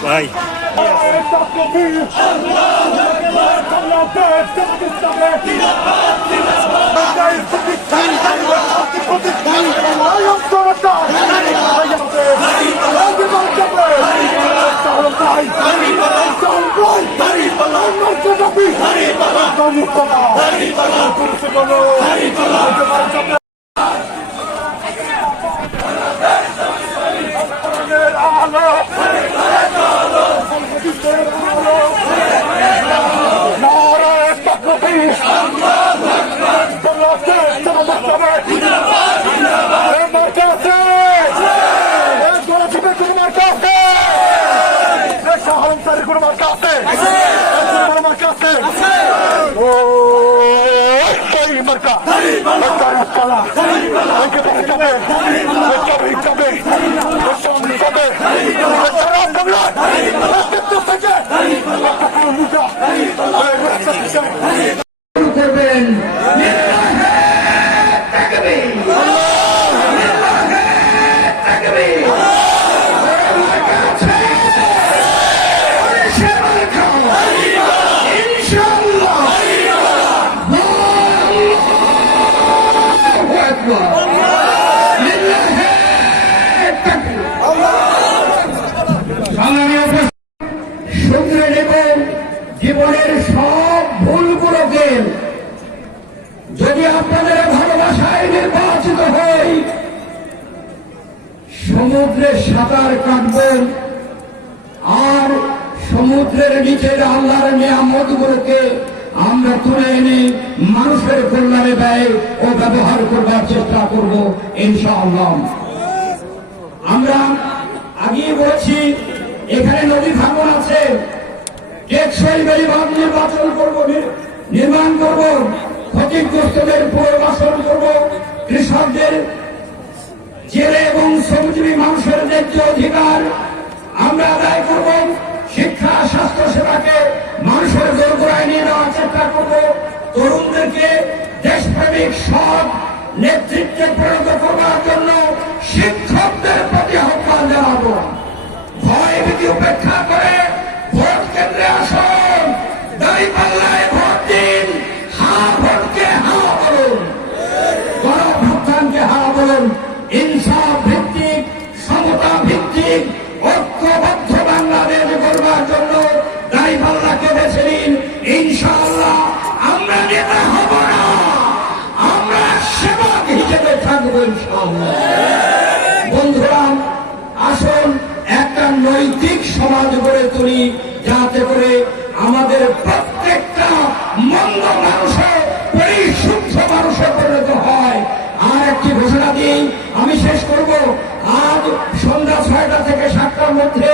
Vai. আপনাদের ভালোবাসায় নির্বাচিত হই, সমুদ্রে সাঁতার কাটবেন আর সমুদ্রের নিচের আল্লাহর নিয়ামতগুলোকে আমরা তুলে এনে মানুষের কল্যাণে ব্যয় ও ব্যবহার করবার চেষ্টা করব ইনশাআল্লাহ। আমরা আগেই বলেছি এখানে নদী ভাঙন আছে, টেকসই বেড়িবাঁধ নির্মাণ করব, ক্ষতিগ্রস্তদের পুনর্বাসন করব, কৃষকদের জেলে এবং শ্রমজীবী মানুষের ন্যায্য অধিকার আমরা আদায় করব, শিক্ষা স্বাস্থ্য সেবাকে মানুষের দোরগোড়ায় নিয়ে নেওয়ার চেষ্টা করব, তরুণদেরকে দেশপ্রেমিক সৎ নেতৃত্বে পরিণত করবার জন্য শিক্ষকদের প্রতি আহ্বান জানাবো। ভয় ভীতি উপেক্ষা করে ভোট কেন্দ্রে আসুন, দাঁড়িপাল্লায় ভোট দিন, হা ভোটকে হা বলুন, গণঅভ্যুত্থানকে হা বলুন। ইনসাফ ভিত্তিক, সমতা ভিত্তিক, ঐক্যবদ্ধ বাংলাদেশ গড়বার জন্য দাঁড়িপাল্লাকে বেছে নিন। ইনশাআল্লাহ আমরা নেতা হব না, আমরা সেবক হিসেবে থাকবো ইনশাআল্লাহ। বন্ধুরা, আসুন একটা নৈতিক সমাজ গড়ে তুলি, যাতে করে আমাদের প্রত্যেকটা মন্দ মানুষে পরিশুদ্ধ মানুষে পরিণত হয়। আর একটি ঘোষণা দিই, আমি শেষ করব। আজ সন্ধ্যা 6টা থেকে 7টার মধ্যে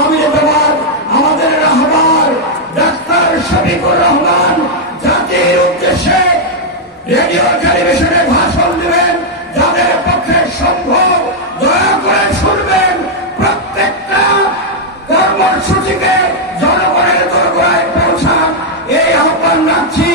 আমিরাবাদ আমাদের রাহবার ডাক্তার শফিকুর রহমান জাতির উদ্দেশ্যে রেডিও টেলিভিশনে ভাষণ দেবেন। যাদের পক্ষে সম্ভব দয়া করে শুনবেন। প্রত্যেকটা কর্মসূচিকে জনগণের দোরগোড়ায় পৌঁছান, এই আহ্বান রাখছি।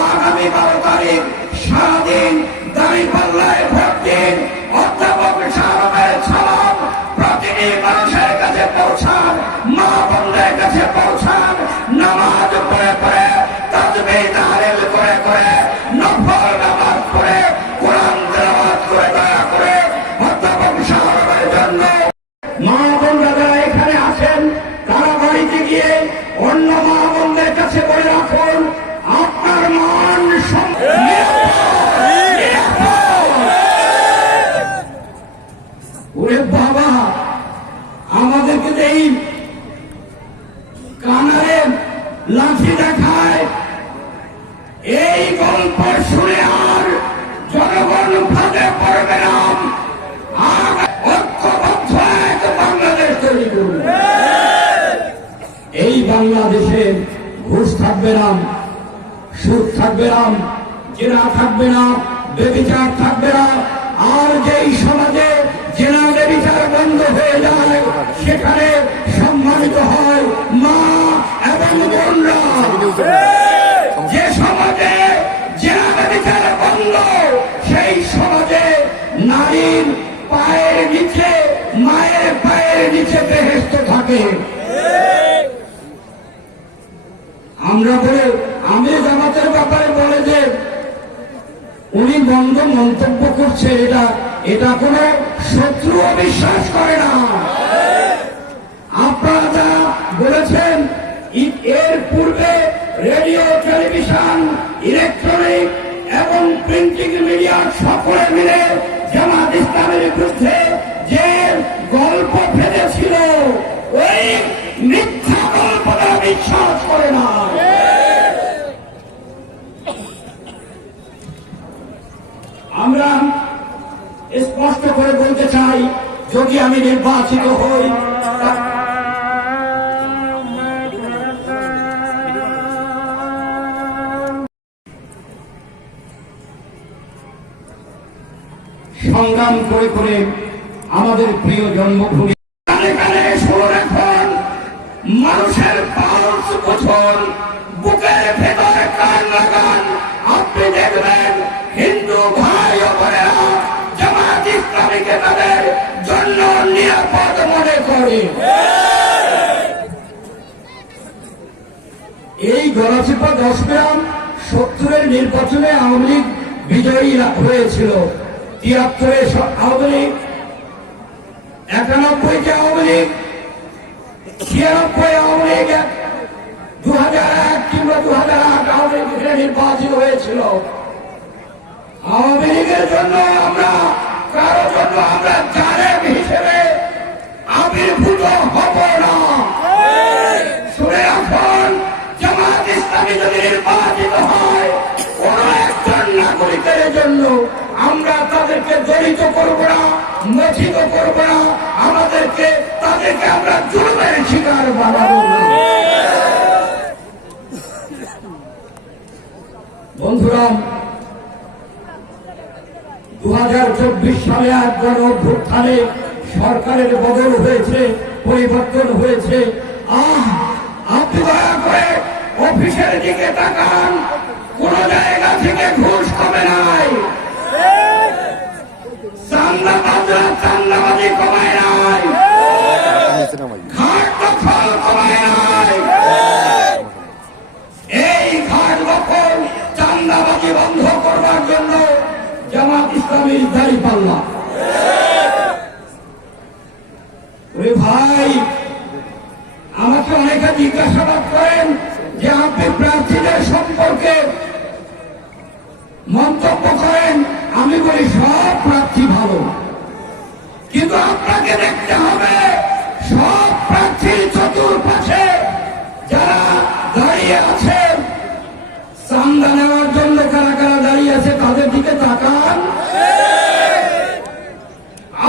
আগামী 12 তারিখ সারাদিন দাঁড়িপাল্লায় ভোট দিন। অধ্যাপক সাহেবের সালাম প্রতিটি মানুষের কাছে পৌঁছান, মা বোনদের কাছে পৌঁছান। নামাজ পড়ে পড়ে, তাসবিহ তাহলিল করে করে, নফল নামাজ পড়ে, কোরআন তেলাওয়াত করে দয়া করে অধ্যাপক সাহেবের জন্য মা বোনরা যারা এখানে আছেন তারা বাড়িতে গিয়ে অন্য মা বোনদের কাছে বলে রাখুন, আপনার মান ওরে বাবা, আমাদেরকে এই কানারে লাঠি দেখায়, এই গল্প শুনে আর জনগণ ফাঁদে পড়বে না। ঐক্যবদ্ধ এক বাংলাদেশ তৈরি করুন। এই বাংলাদেশে ঘুষ থাকবে না, সুদ থাকবে না, জেনা থাকবে না, বেবিচার থাকবে না। আর যেই সমাজে জেনা বেবিচার বন্ধ হয়ে যায়, সেখানে সম্মানিত হয় মা এবং বোনরা। যে সমাজে জেনা বেবিচার বন্ধ, সেই সমাজে নারীর পায়ের নিচে, মায়ের পায়ের নিচে বেহেশত থাকে। আমরা বলে আমি জামাতের ব্যাপারে বলে যে উনি বন্ধ মন্তব্য করছে, এটা কোন শত্রু বিশ্বাস করে না। আপনারা যা বলেছেন, এর পূর্বে রেডিও টেলিভিশন ইলেকট্রনিক এবং প্রিন্টিং মিডিয়ার সকলে মিলে জামাত ইসলামের বিরুদ্ধে যে গল্প ফেলেছিল, ওই মিথ্যা গল্পটা বিশ্বাস করে না। আমরা স্পষ্ট করে বলতে চাই, যদি আমি নির্বাচিত হই, সংগ্রাম করে করে আমাদের প্রিয় জন্মভূমি এখন মানুষের পালস বছর বুকের ভেতরে কান লাগান। আপনি দেখবেন হিন্দু ভাই ও বোনেরা জামাত ইসলামীকে তাদের জন্য নিরাপদ মনে করে। এই গলাচিপা 10 গ্রাম 70-এর নির্বাচনে আওয়ামী লীগ বিজয়ী হয়েছিল। 73-এ আওয়ামী লীগ, 91-তে আওয়ামী লীগ, 96 আওয়ামী লীগ, 2001 কিংবা 2008 আওয়ামী লীগ নির্বাচিত হয়েছিল। আওয়ামী লীগের জন্য আমরা কারো জন্য আমরা জালেম হিসেবে আবির্ভূত হব না। শুনে এখন জামাত ইসলামী যদি নির্বাচিত হয় কোন একজন নাগরিকের জন্য আমরা তাদেরকে জড়িত করব না, মথিত করব না, তাদেরকে আমরা জুলুমের শিকার বানাবো না। বন্ধুরা, 2024 সালে এক গণ অভ্যুত্থানে সরকারের বদল হয়েছে, পরিবর্তন হয়েছে। আপনি দয়া করে অফিসের দিকে তাকান, কোন জায়গা থেকে ঘুষ কমে নাই, চান্দাবাজি কমায় নাই, ঘাট দখল কমায় নাই। এই ঘাট দখল চান্দাবাজি বন্ধ করবার জন্য জামাত ইসলামীর দাঁড়িপাল্লা। ভাই, আমাকে অনেকে জিজ্ঞাসাবাদ করেন যে আপনি প্রার্থীদের সম্পর্কে মন্তব্য করেন। আমি বলি সব প্রার্থী ভালো, কিন্তু আপনাকে দেখতে হবে সব প্রার্থীর চতুর্পাশে যারা দাঁড়িয়ে আছেন, চান্দা নেওয়ার জন্য কারা কারা দাঁড়িয়ে আছে তাদের দিকে তাকান।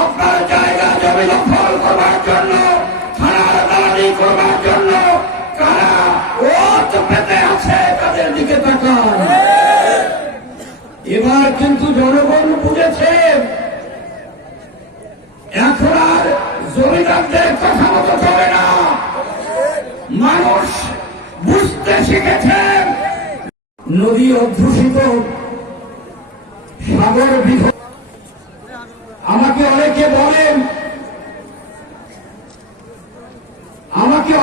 আপনার জায়গা জমি দখল করবার জন্য, থানার দালালি করবার জন্য কারা ওত পেতে আছে তাদের দিকে তাকান। এবার কিন্তু জনগণ বুঝেছে এখন আর জমিদারদের কথা মতো চলে না। মানুষ বুঝতে শিখেছে নদী অধ্যুষিত, সাগর বিঘত। আমাকে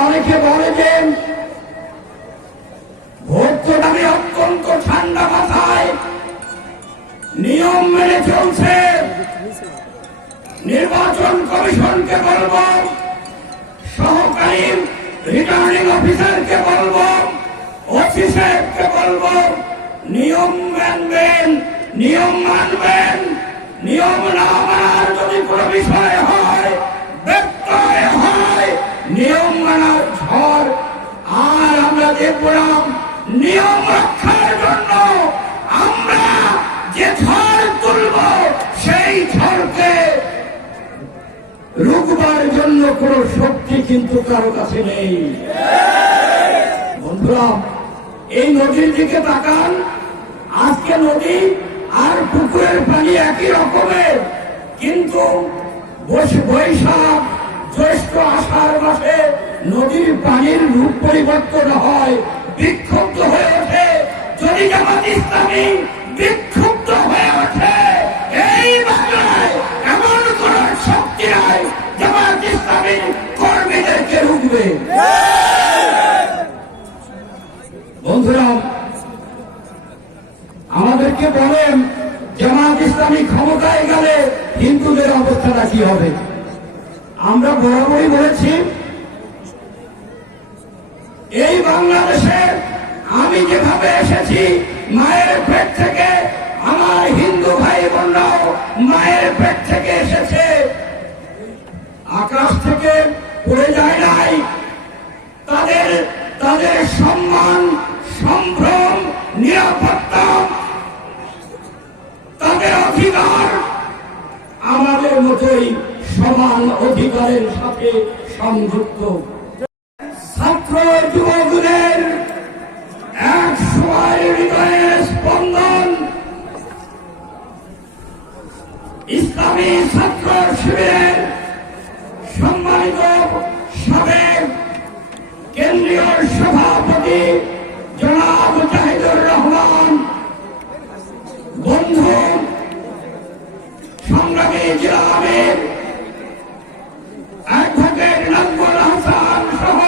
অনেকে বলে যে ভোট তো আমি অত্যন্ত ঠান্ডা মাথায় নিয়ম মেনে চলছে। নির্বাচন কমিশনকে বলব, সহকারী রিটার্নিং অফিসারকে বলব, ওসি সাহেবকে বলব, নিয়ম মানবেন, নিয়ম মানবেন। নিয়ম না মানার যদি কোনো বিষয় হয়, ব্যত্যয় হয়, নিয়ম মানার ঝড় আর আমরা দেখব না। নিয়ম রক্ষার জন্য আমরা যে ঝড় তুলব, সেই ঝড়কে রুখবার জন্য কোন শক্তি কিন্তু কারো কাছে নেই। বন্ধুরা, এই নদীর দিকে তাকান। আজকে নদী আর পুকুরের পানি একই রকমের, কিন্তু বৈশাখ জ্যৈষ্ঠ আষাঢ় মাসে নদীর পানির রূপ পরিবর্তন হয়, বিক্ষুব্ধ হয়ে ওঠে। যদি জামাত ইসলামী বিক্ষুব্ধ হয়ে ওঠে, এই বাংলায় এমন কোন শক্তি নাই জামাত ইসলামী কর্মীদেরকে রুখবে। বন্ধুরা, আমাদেরকে বলেন জামাত ইসলামী ক্ষমতায় গেলে হিন্দুদের অবস্থাটা কি হবে? আমরা বরাবরই বলেছি এই বাংলাদেশে আমি যেভাবে এসেছি মায়ের পেট থেকে, আমার হিন্দু ভাই বোনরাও মায়ের পেট থেকে এসেছে, আকাশ থেকে পড়ে যায় নাই। তাদের সম্মান, সম্ভ্রম, নিরাপত্তা, তাদের অধিকার আমাদের মতোই সমান অধিকারের সাথে সংযুক্ত। ছাত্র যুবকদের এক সময় হৃদয়ের স্পন্দন ইসলামী ছাত্র শিবিরের সম্মানিত সাবেক কেন্দ্রীয় সভাপতি জনাব জাহিদুর রহমান, বন্ধু সংগ্রামী জেলা আমির অ্যাডভোকেট নাজমুল হাসান সহ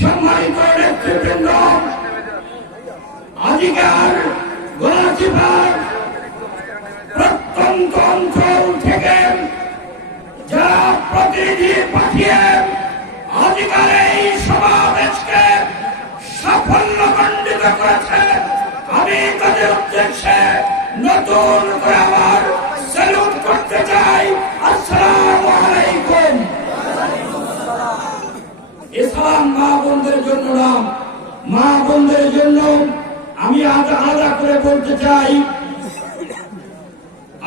সম্মানিত নেতৃবৃন্দ, আজকের গোলাচিপাড় প্রত্যন্ত অঞ্চল থেকে যারা প্রতিনিধি পাঠিয়ে আজকের এই সমাবেশকে সাফল্যমণ্ডিত করেছে, আমি তাদের উদ্দেশ্যে নতুন করে আবার স্যালুট করতে চাই। আসসালামু আলাইকুম। ইসলাম মা বোনদের জন্য না, মা বোনদের জন্য আমি আলাদা করে বলতে চাই,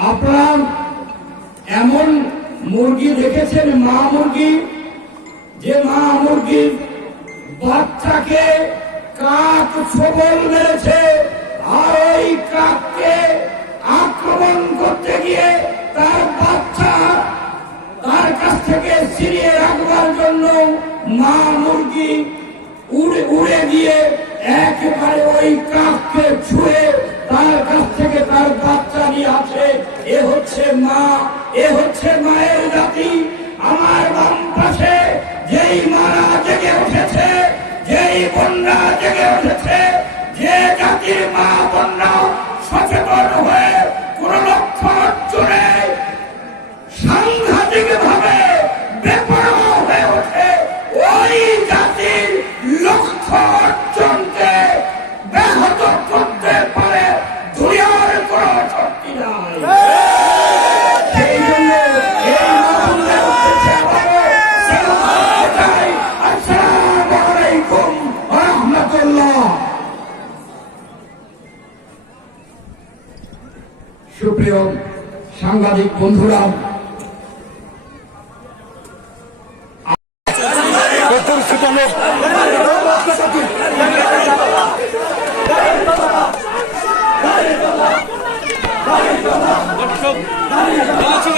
আপনারা এমন মুরগি দেখেছেন, মা মুরগি, যে মা মুরগির বাচ্চাকে কাক ছোবল মেরেছে, আর ওই কাককে আক্রমণ করতে গিয়ে তার বাচ্চা তার কাছ থেকে ছিনিয়ে রাখবার জন্য মা মুরগি উড়ে গিয়ে একেবারে ওই কাককে ছুঁয়ে তার কাছ থেকে তার বাচ্চা নিয়ে আসে। এ হচ্ছে মা, এ হচ্ছে মায়ের জাতি। আমার বাম পাশে যেই মারা জেগে উঠেছে, যেই বন্যা জেগে উঠেছে, যে জাতির মা বন্যা সচেতন হয়ে কোন লক্ষ্য অর্জনে সাংঘাতিক ভাবে বেপরোয়া হয়ে ওঠে, ওই জাতির লক্ষ্য অর্জনকে ব্যাহত করতে পারে দুনিয়ার কোন শক্তি নাই। সেই জন্য এই মামলার উদ্দেশ্যে আসসালামু আলাইকুম ওয়া রাহমাতুল্লাহ। সুপ্রিয় সাংবাদিক বন্ধুরা, দর্শক